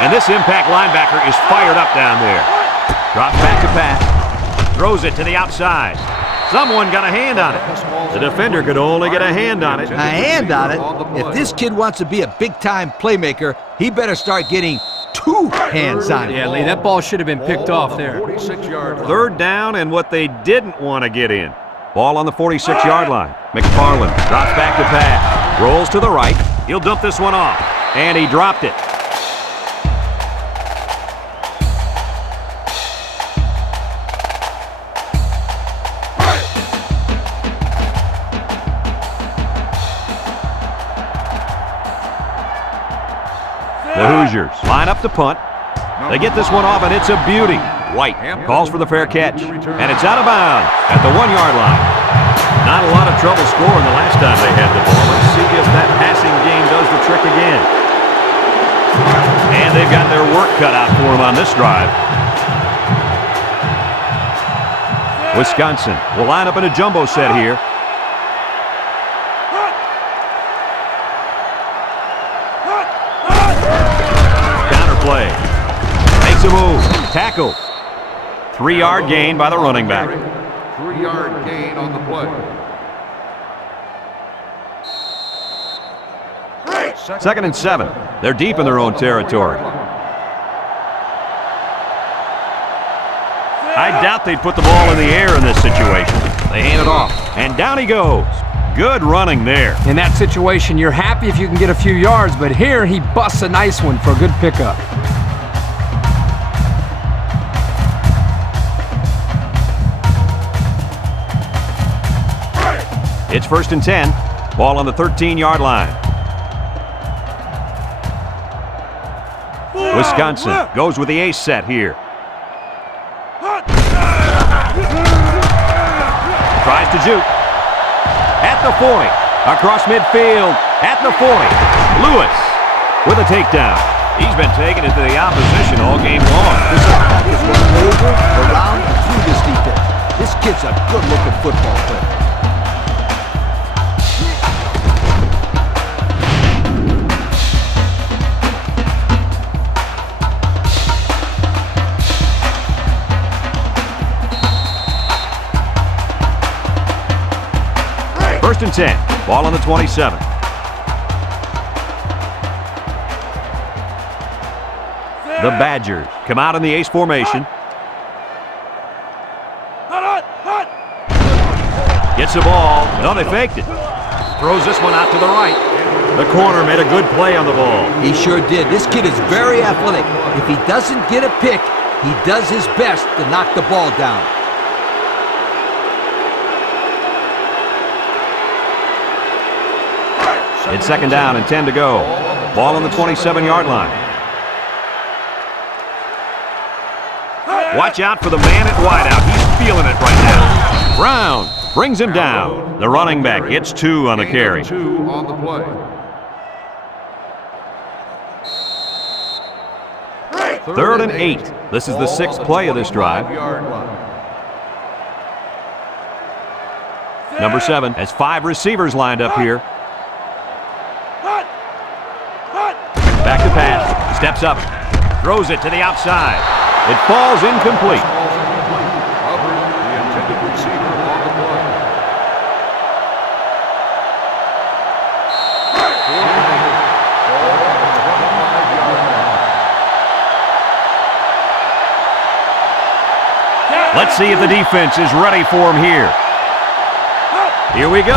And this impact linebacker is fired up down there. Drops back to pass. Throws it to the outside. Someone got a hand on it. The defender could only get a hand on it. A hand on it? If this kid wants to be a big-time playmaker, he better start getting 2 hands on it. Yeah, Lee, that ball should have been picked off there. 46-yard line. Third down and what they didn't want to get in. Ball on the 46-yard line. McFarland drops back to pass. Rolls to the right. He'll dump this one off. And he dropped it. The Hoosiers line up to punt. They get this one off, and it's a beauty. White calls for the fair catch, and it's out of bounds at the 1-yard line. Not a lot of trouble scoring the last time they had the ball. Let's see if that passing game does the trick again. And they've got their work cut out for them on this drive. Wisconsin will line up in a jumbo set here. Play. Makes a move. Tackle. 3-yard gain by the running back. 3-yard gain on the play. Second and 7. They're deep in their own territory. I doubt they'd put the ball in the air in this situation. They hand it off, and down he goes. Good running there. In that situation, you're happy if you can get a few yards, but here he busts a nice one for a good pickup. It's first and 10. Ball on the 13-yard line. Wisconsin goes with the ace set here. Tries to juke. At the 40. Across midfield. At the 40. Lewis with a takedown. He's been taking it to the opposition all game long. This attack is run over, around, and through this defense. This kid's a good-looking football player. First and 10. Ball on the 27. The Badgers come out in the ace formation. Gets the ball. No, they faked it. Throws this one out to the right. The corner made a good play on the ball. He sure did. This kid is very athletic. If he doesn't get a pick, he does his best to knock the ball down. It's second down and 10 to go. Ball on the 27-yard line. Watch out for the man at wideout. He's feeling it right now. Brown brings him down. The running back gets 2 on the carry. 2 on the play. Third and 8. This is the 6th play of this drive. Number 7 has 5 receivers lined up here. Back to pass. Steps up. Throws it to the outside. It falls incomplete. Hubbard, the intended receiver on the play. Let's see if the defense is ready for him here. Here we go.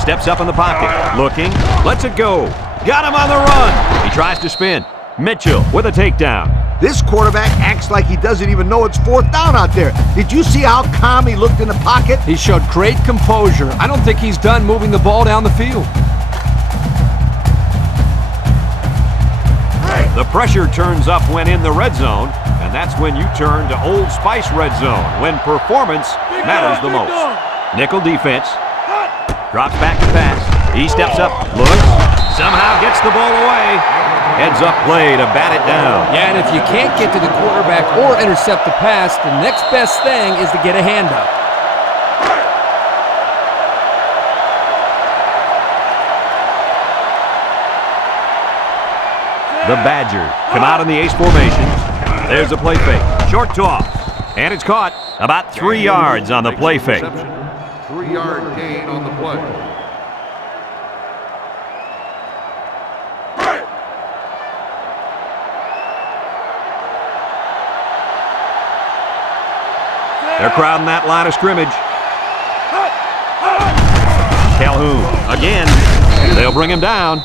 Steps up in the pocket. Looking. Lets it go. Got him on the run. He tries to spin. Mitchell with a takedown. This quarterback acts like he doesn't even know it's 4th down out there. Did you see how calm he looked in the pocket? He showed great composure. I don't think he's done moving the ball down the field. The pressure turns up when in the red zone, and that's when you turn to Old Spice red zone, when performance matters the most. Nickel defense. Drops back to pass. He steps up, looks, somehow gets the ball away. Heads up play to bat it down. Yeah, and if you can't get to the quarterback or intercept the pass, the next best thing is to get a hand up. The Badgers come out in the ace formation. There's a play fake. Short toss. And it's caught about 3 yards on the play fake. 3-yard gain on the play. They're crowding that line of scrimmage. Calhoun again. They'll bring him down.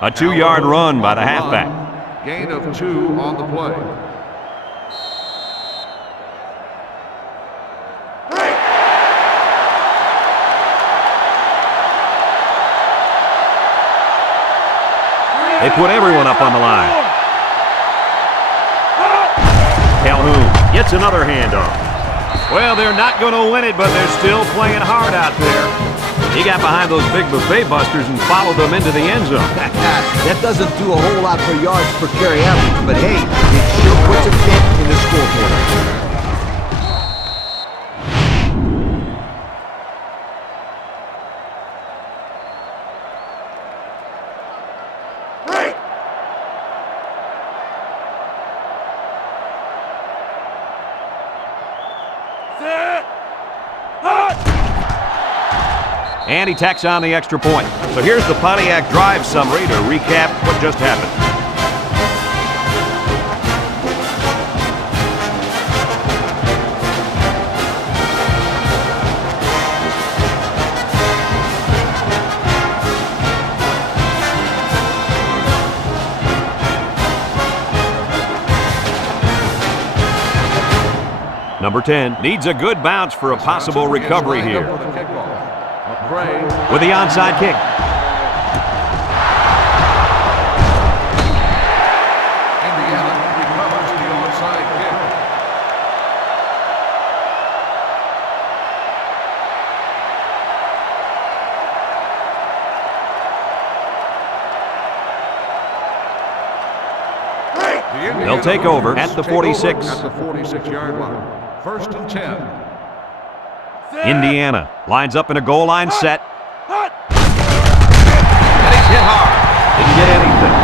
A 2-yard run by the halfback. Gain of 2 on the play. They put everyone up on the line. Calhoun gets another handoff. Well, they're not going to win it, but they're still playing hard out there. He got behind those big buffet busters and followed them into the end zone. That doesn't do a whole lot for yards per carry average, but hey, it sure puts a dent in the scoreboard. And he tacks on the extra point. So here's the Pontiac drive summary to recap what just happened. Number 10 needs a good bounce for a possible recovery here. With the onside kick. Indiana recovers the onside kick. They'll take over at the 46. At the 46-yard line. 1st and 10. Indiana lines up in a goal line set. And he's hit hard. Didn't get anything.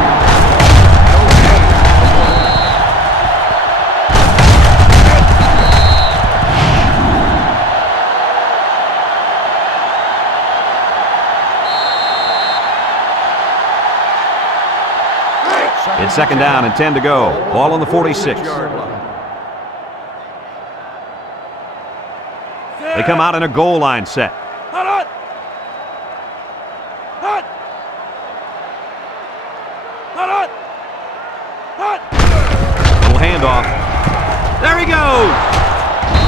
It's 2nd down and 10 to go. Ball on the 46. They come out in a goal line set. Little handoff. There he goes.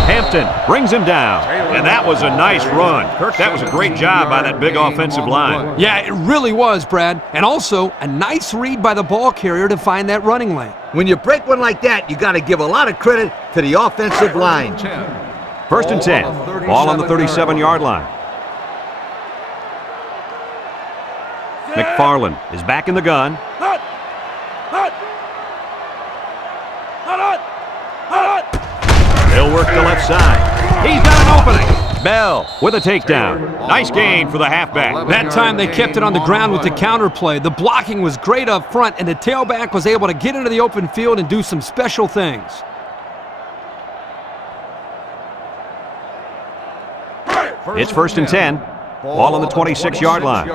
Hampton brings him down. And that was a nice run. Kirk, that was a great job by that big offensive line. Yeah, it really was, Brad. And also, a nice read by the ball carrier to find that running lane. When you break one like that, you got to give a lot of credit to the offensive line. 1st and 10. Ball on the 37-yard line. McFarland is back in the gun. They'll work the left side. He's got an opening. Bell with a takedown. Nice gain for the halfback. That time they kept it on the ground with the counter play. The blocking was great up front, and the tailback was able to get into the open field and do some special things. It's 1st and 10. Ball on the 26-yard line.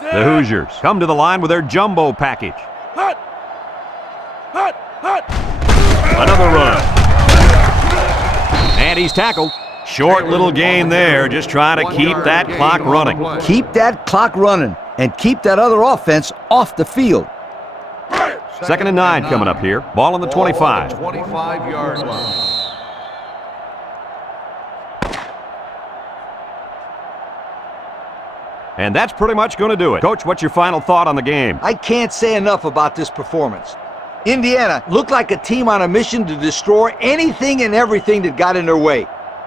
The Hoosiers come to the line with their jumbo package. Another run. And he's tackled. Short little gain there, just trying to keep that clock running. Keep that clock running and keep that other offense off the field. 2nd and 9 coming up here. Ball on the 25. 25-yard line. And that's pretty much going to do it. Coach, what's your final thought on the game? I can't say enough about this performance. Indiana looked like a team on a mission to destroy anything and everything that got in their way.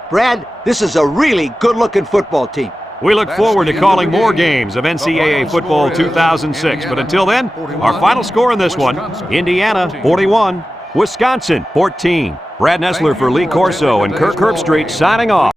Brad, this is a really good-looking football team. We look forward to calling more games of NCAA Football 2006. But until then, our final score in this one, Indiana 41, Wisconsin 14. Brad Nessler for Lee Corso and Kirk Herbstreit signing off.